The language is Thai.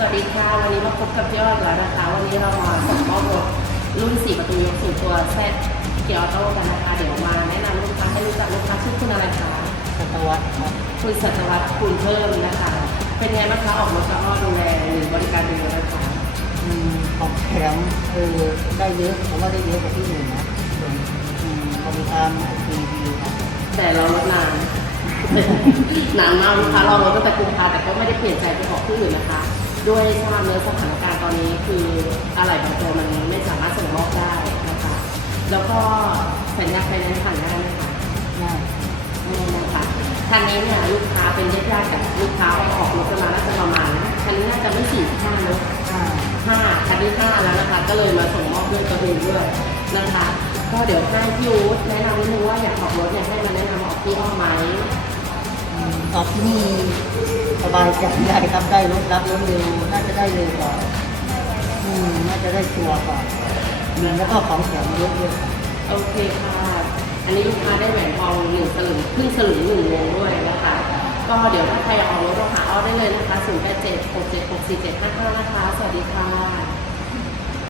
สวัสดีค่ะ วันนี้มาพบกับพี่อ้ออีกแล้วนะคะ วันนี้เรามาส่งมอบรถรุ่น 4 ประตูยกสูงตัวแซดเกียร์ออโต้กันนะคะ เดี๋ยวมาแนะนำลูกค้าให้รู้จักลูกค้าชื่อคุณอะไรคะศตวรรษครับคุณสัตวัฒน์คุณเพิ่มนะคะ เป็นไงบ้างคะออกรถกับอ้อดูแลหรือบริการดีไหมคะอืมของแถมเออได้เยอะผมว่าได้เยอะกว่าที่อื่นนะอืมบริการดีดีครับแต่เรารถนานนานมากลูกค้ารอรถตั้งแต่กุมภาแต่ก็ไม่ได้เปลี่ยนใจไปออกที่อื่นนะคะ ด้วยทราบเนื้อสถานการณ์ตอนนี้คืออะไรบางตัวมันไม่สามารถส่งมอบได้นะคะ แล้วก็สัญญาไฟแนนซ์ผ่านได้ไหมคะง่ายไม่ได้นะคะคันนี้เนี่ยลูกค้าเป็นญาติญาติๆกับลูกค้าออกรถกันมาน่าจะประมาณคันนี้น่าจะไม่สี่ห้าเนอะอ่าห้าคันที่ห้าแล้วนะคะ ก็เลยมาส่งมอบด้วยตัวเองด้วยนะคะ ก็เดี๋ยวให้พี่อู๊ดแนะนำนิดนึงว่าอยากออกรถเนี่ยให้มาแนะนำออกที่อ้อมไหม อืมออกที่นี่สบายใจได้ครับได้รถรับรถเร็วน่าจะได้เร็วกว่าอืมน่าจะได้ชัวร์กว่าอืมแล้วก็ของแถมเยอะด้วยโอเคค่ะ อันนี้ลูกค้าได้แหวนทองหนึ่งสลึงครึ่งสลึงหนึ่งวงด้วยนะคะ ก็เดี๋ยวถ้าใครอยากออกรถก็หาอ้อได้เลยนะคะ0 8 7 6 7 6 4 7 5